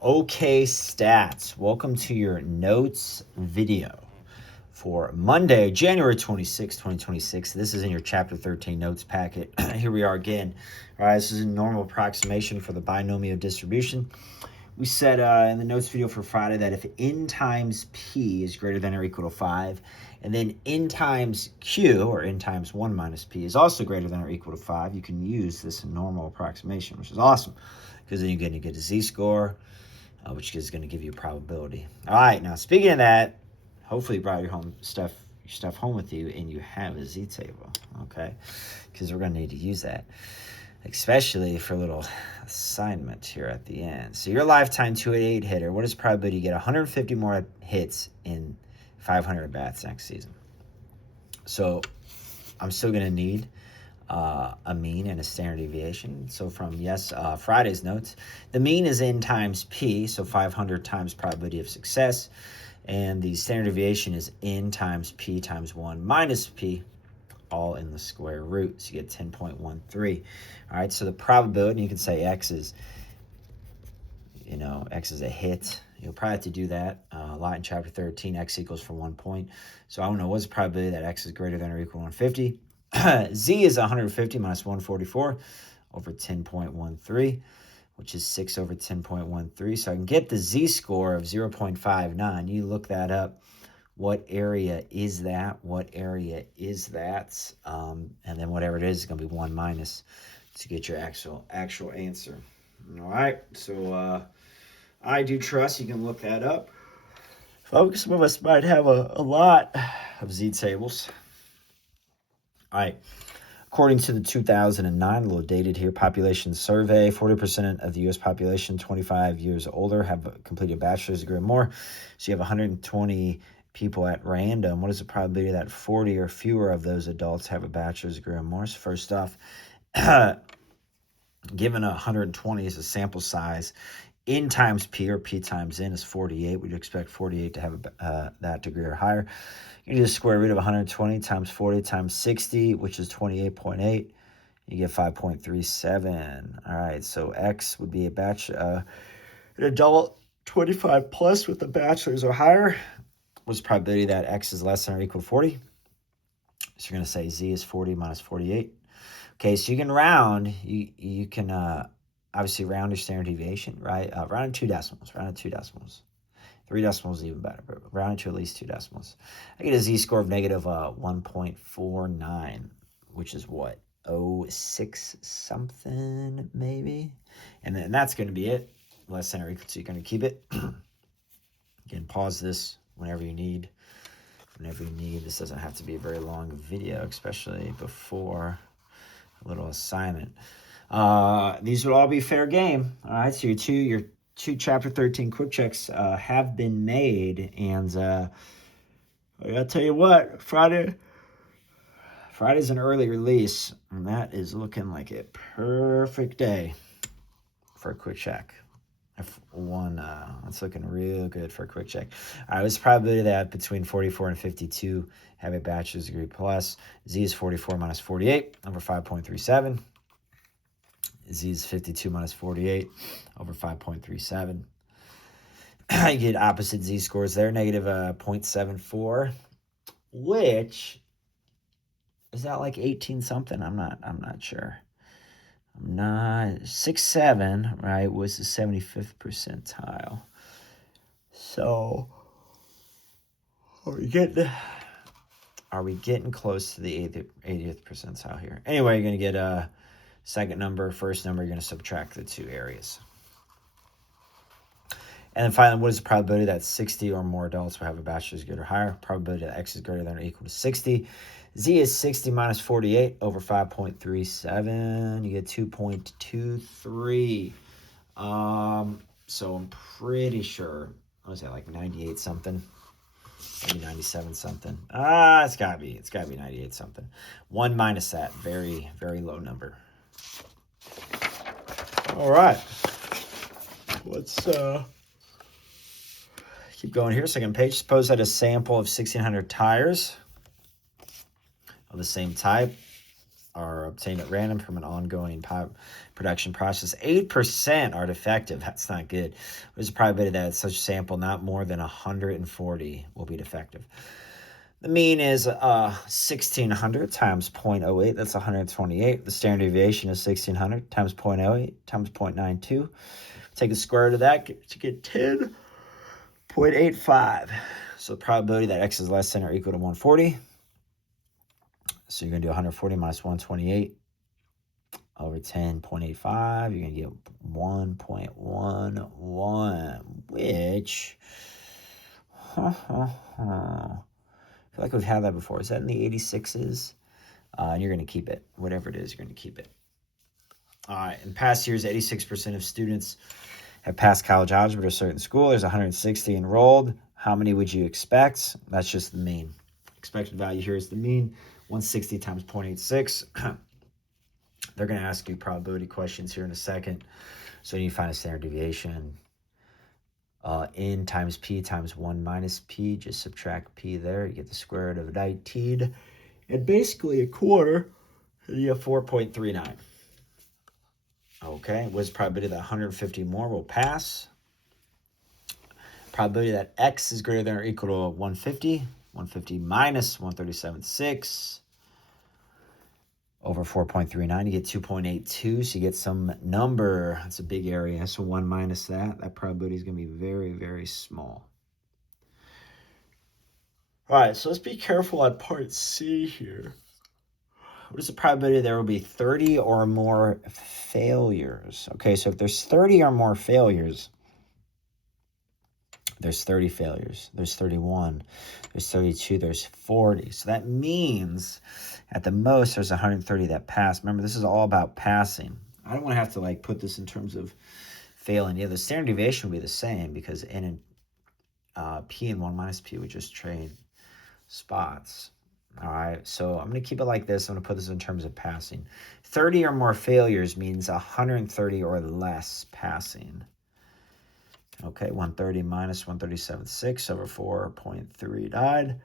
Okay, stats. Welcome to your notes video for Monday, January 26, 2026. This is in your Chapter 13 notes packet. Here we are again. All right, this is a normal approximation for the binomial distribution. We said in the notes video for Friday that if n times p is greater than or equal to 5, and then n times q, or n times 1 minus p, is also greater than or equal to 5, you can use this normal approximation, which is awesome, because then you're going to get a z-score, which is going to give you a probability. All right, now speaking of that, hopefully you brought your stuff home with you and you have a z-table, okay? Because we're going to need to use that, especially for a little assignment here at the end. So your lifetime 288 hitter, what is the probability you get 150 more hits in 500 at-bats next season? So I'm still going to need a mean and a standard deviation. So from Friday's notes, the mean is n times p, so 500 times probability of success, and the standard deviation is n times p times 1 minus p, all in the square root, so you get 10.13. All right, so the probability, you can say x is a hit. You'll probably have to do that a lot in chapter 13. X equals for 1 point. So I don't know what's the probability that x is greater than or equal to 150. Z is 150 minus 144 over 10.13, which is 6 over 10.13. So I can get the z-score of 0.59. You look that up. What area is that? What area is that? And then whatever it is going to be 1 minus to get your actual answer. All right. So I do trust you can look that up. Folks, some of us might have a lot of z-tables. All right. According to the 2009, a little dated here, population survey, 40% of the U.S. population 25 years older have completed a bachelor's degree or more. So you have 120 people at random. What is the probability that 40 or fewer of those adults have a bachelor's degree or more? So first off, given 120 as a sample size, n times p, or p times n, is 48. We'd expect 48 to have that degree or higher. You do the square root of 120 times 40 times 60, which is 28.8. You get 5.37. All right, so x would be an adult 25 plus with a bachelor's or higher. What's the probability that x is less than or equal to 40? So you're going to say z is 40 minus 48. Okay, so you can round. You can obviously round your standard deviation, right? Round to 2 decimals. 3 decimals is even better, but round to at least 2 decimals. I get a z-score of negative 1.49, which is what? 0.6 something, maybe? And then that's going to be it. Less than or equal to, you're going to keep it. Again, pause this whenever you need. This doesn't have to be a very long video, especially before a little assignment. These would all be fair game. All right, so your two chapter 13 quick checks have been made, and I gotta tell you what, Friday's an early release, and that is looking like a perfect day for a quick check. That's looking real good for a quick check. All right, it's probability that between 44 and 52 have a bachelor's degree plus. Z is 44 minus 48 over 5.37. Z is 52 minus 48 over 5.37. You get opposite z-scores there, negative 0.74, which is that like 18 something? I'm not sure. 6.7, right, was the 75th percentile. So are we getting close to the 80th percentile here? Anyway, you're going to get a second number, first number, you're going to subtract the two areas. And then finally, what is the probability that 60 or more adults will have a bachelor's degree or higher? Probability that x is greater than or equal to 60. Z is 60 minus 48 over 5.37. You get 2.23. So I'm pretty sure, what was that, like 98 something? Maybe 97 something. It's gotta be 98 something. 1 minus that, very, very low number. All right. Let's keep going here. Second page. Suppose that a sample of 1,600 tires of the same type are obtained at random from an ongoing production process. 8% are defective. That's not good. There's a probability that such a sample, not more than 140, will be defective. The mean is 1,600 times 0.08. That's 128. The standard deviation is 1,600 times 0.08 times 0.92. Take the square root of that to get 10.85. So the probability that x is less than or equal to 140. So you're going to do 140 minus 128 over 10.85. You're going to get 1.11, which... I feel like we've had that before. Is that in the 86s? And you're going to keep it. Whatever it is, you're going to keep it. All right. In past years, 86% of students have passed college algebra at a certain school. There's 160 enrolled. How many would you expect? That's just the mean. Expected value here is the mean. 160 times 0.86. They're going to ask you probability questions here in a second. So you find a standard deviation. N times P times 1 minus P. Just subtract P there. You get the square root of 19. And basically a quarter. You have 4.39. Okay. What's the probability that 150 more will pass? Probability that x is greater than or equal to 150. 150 minus 137.6 over 4.39. You get 2.82. So you get some number. That's a big area. So 1 minus that. That probability is going to be very, very small. All right. So let's be careful at part C here. What is the probability there will be 30 or more failures? Okay. So if there's 30 or more failures, there's 30 failures, there's 31, there's 32, there's 40. So that means at the most there's 130 that pass. Remember, this is all about passing. I don't want to have to like put this in terms of failing. Yeah, the standard deviation would be the same because N and P and 1 minus P would just trade spots. All right, so I'm going to keep it like this. I'm going to put this in terms of passing. 30 or more failures means 130 or less passing. Okay, 130 minus 137.6 over 4.3 died.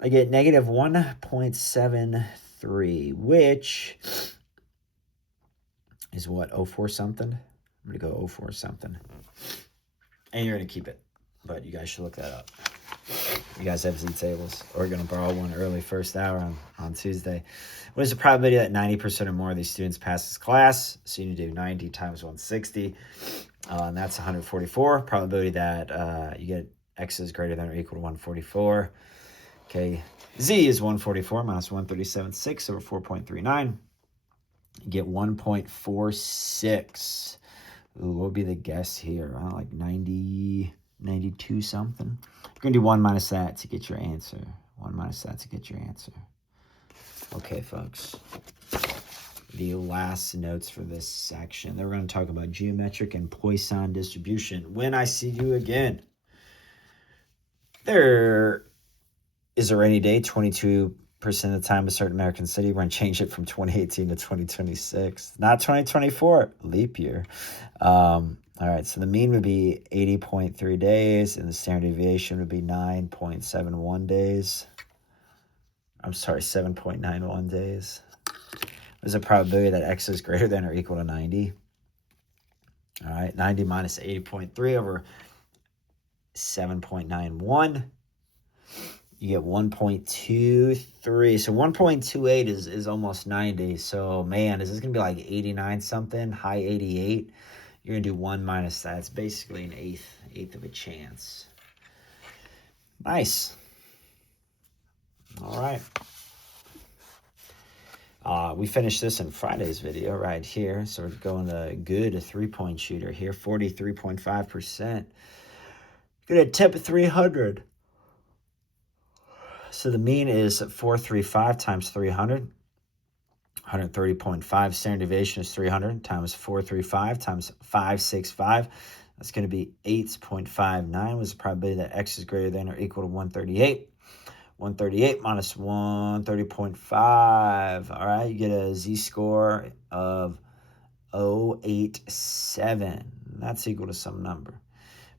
I get negative 1.73, which is what, 04 something? I'm going to go 04 something. And you're going to keep it, but you guys should look that up. You guys have Z-tables, or you're going to borrow one early first hour on Tuesday. What is the probability that 90% or more of these students pass this class? So you need to do 90 times 160, and that's 144. Probability that you get x is greater than or equal to 144. Okay, Z is 144 minus 137.6 over 4.39. You get 1.46. Ooh, what would be the guess here? Like 90... 92 something. You're going to do 1 minus that to get your answer. 1 minus that to get your answer. Okay, folks. The last notes for this section. Then we're going to talk about geometric and Poisson distribution. When I see you again. There is a rainy day 22% of the time in a certain American city. We're going to change it from 2018 to 2026. Not 2024. Leap year. All right, so the mean would be 80.3 days, and the standard deviation would be 9.71 days. I'm sorry, 7.91 days. There's a probability that x is greater than or equal to 90. All right, 90 minus 80.3 over 7.91. You get 1.23. So 1.28 is almost 90. So, man, is this going to be like 89 something, high 88? You're going to do 1 minus that. It's basically an eighth of a chance. Nice. All right. We finished this in Friday's video right here. So we're going to good three-point shooter here, 43.5%. Good at tip 300. So the mean is 435 times 300. 130.5. Standard deviation is 300 times 435 times 565. That's going to be 8.59. Was the probability that x is greater than or equal to 138. 138 minus 130.5. All right, you get a z-score of 0.87. That's equal to some number.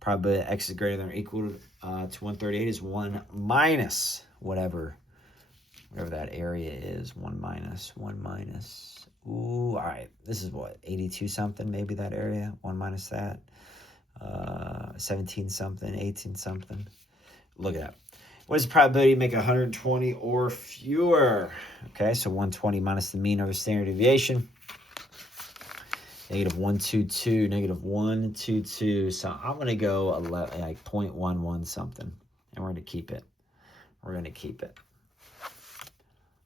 Probability that x is greater than or equal to 138 is 1 minus whatever whatever that area is, 1 minus. Ooh, all right. This is what, 82 something, maybe that area. 1 minus that. 17 something, 18 something. Look at that. What is the probability to make 120 or fewer? Okay, so 120 minus the mean over standard deviation. Negative 122, negative 122. So I'm going to go like 0.11 something. And we're going to keep it. We're going to keep it.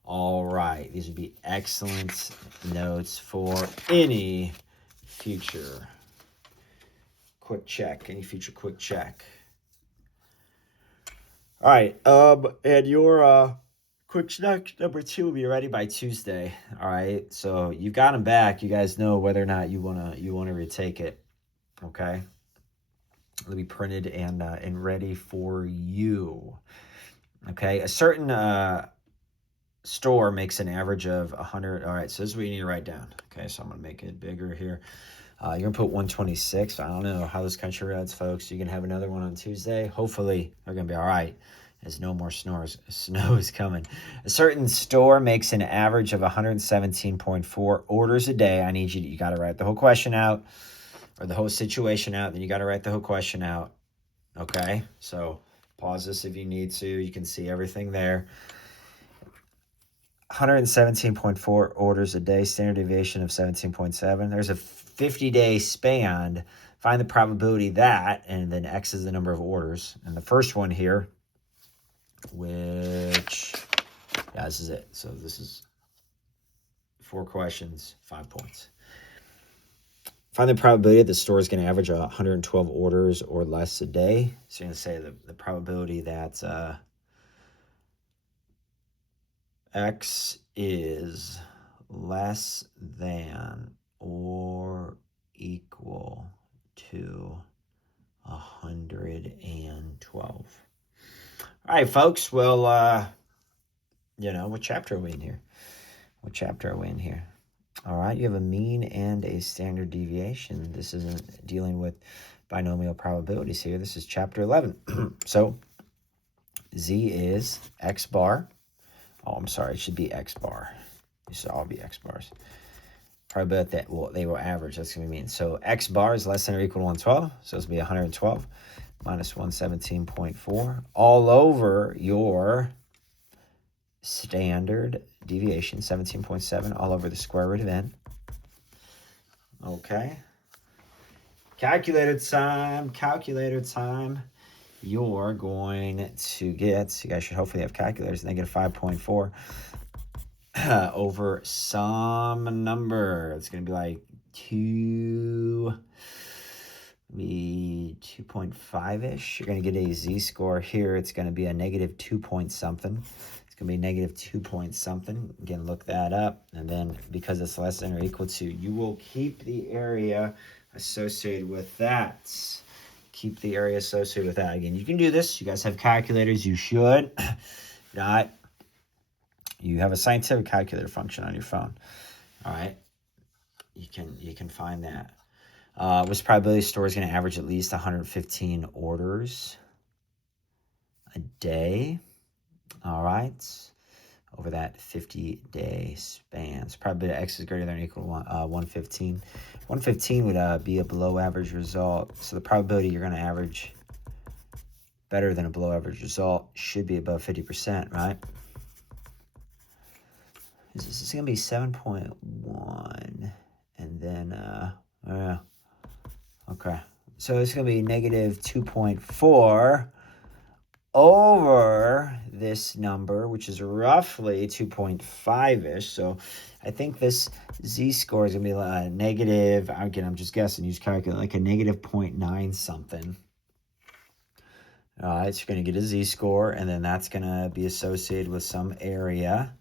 All right. These would be excellent notes for any future quick check. Any future quick check. All right. And your quick check number 2 will be ready by Tuesday. All right. So you've got them back. You guys know whether or not you wanna retake it. Okay. It'll be printed and ready for you. Okay. A certain store makes an average of 100. All right. So this is what you need to write down. Okay. So I'm gonna make it bigger here. You're gonna put 126. I don't know how this country runs, folks. You can have another one on Tuesday. Hopefully they're gonna be all right. There's no more snow is coming. A certain store makes an average of 117.4 orders a day. I need you got to write the whole question out or the whole situation out. Then you got to write the whole question out. Okay. So pause this if you need to. You can see everything there. 117.4 orders a day, standard deviation of 17.7. There's a 50-day span. Find the probability that, and then X is the number of orders. And the first one here, which, yeah, this is it. So this is 4 questions, 5 points. Find the probability that the store is going to average 112 orders or less a day. So you're going to say the probability that X is less than or equal to 112. All right, folks. Well, what chapter are we in here? All right, you have a mean and a standard deviation. This isn't dealing with binomial probabilities here. This is chapter 11. So Z is X bar. Oh, I'm sorry. It should be X bar. These should all be X bars. Probability that they will average. That's going to mean. So X bar is less than or equal to 112. So it's going to be 112 minus 117.4 all over your standard deviation, 17.7, all over the square root of n. Okay. Calculator time. You're going to get, you guys should hopefully have calculators, negative 5.4 over some number. It's going to be like 2.5-ish. You're going to get a z-score here. It's going to be a negative 2 point something. It's going to be negative 2 point something. Again, look that up. And then because it's less than or equal to, you will keep the area associated with that. Keep the area associated with that. Again, you can do this. You guys have calculators. You should. Not. You have a scientific calculator function on your phone. All right. You can find that. Which probability store is going to average at least 115 orders a day. All right. Over that 50-day span. So probability X is greater than or equal to 115. 115 would be a below average result. So the probability you're going to average better than a below average result should be above 50%, right? This is going to be 7.1. And then, okay. So it's going to be negative 2.4 over this number, which is roughly 2.5-ish. So I think this z-score is going to be negative, again, I'm just guessing, use calculator, like a negative 0.9 something. All right, so you're going to get a z-score, and then that's going to be associated with some area.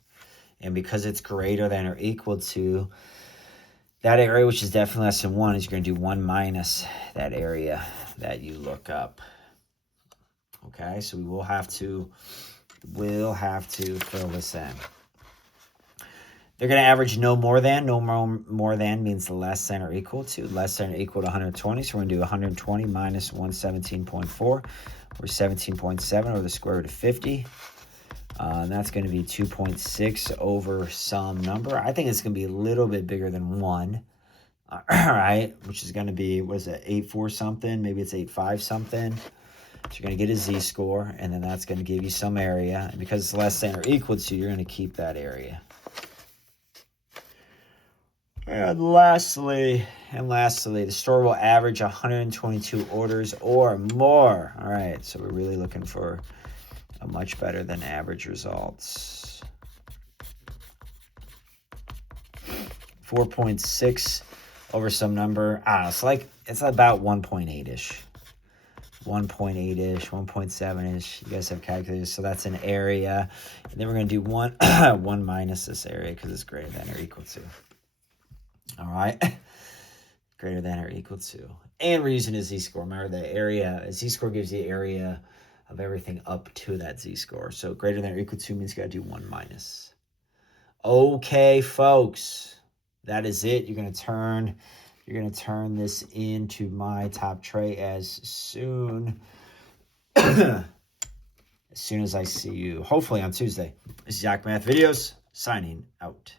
And because it's greater than or equal to that area, which is definitely less than 1, is you're going to do 1 minus that area that you look up. Okay, so we'll have to fill this in. They're going to average no more than. No more than means less than or equal to. Less than or equal to 120. So we're going to do 120 minus 117.4. Or 17.7 over the square root of 50. And that's going to be 2.6 over some number. I think it's going to be a little bit bigger than 1. All right, which is going to be, what is it, 8.4 something? Maybe it's 8.5 something. So you're going to get a z-score, and then that's going to give you some area. And because it's less than or equal to, you're going to keep that area. And lastly, the store will average 122 orders or more. All right, so we're really looking for a much better than average results. 4.6 over some number. It's about 1.8-ish. 1.8-ish, 1.7-ish. You guys have calculators, so that's an area. And then we're going to do 1 minus this area because it's greater than or equal to. All right. Greater than or equal to. And we're using a z-score. Remember, the area, a z-score gives you the area of everything up to that z-score. So greater than or equal to means you got to do 1 minus. Okay, folks. That is it. You're going to turn this into my top tray as soon as I see you, hopefully on Tuesday. This is Yak Math Videos, signing out.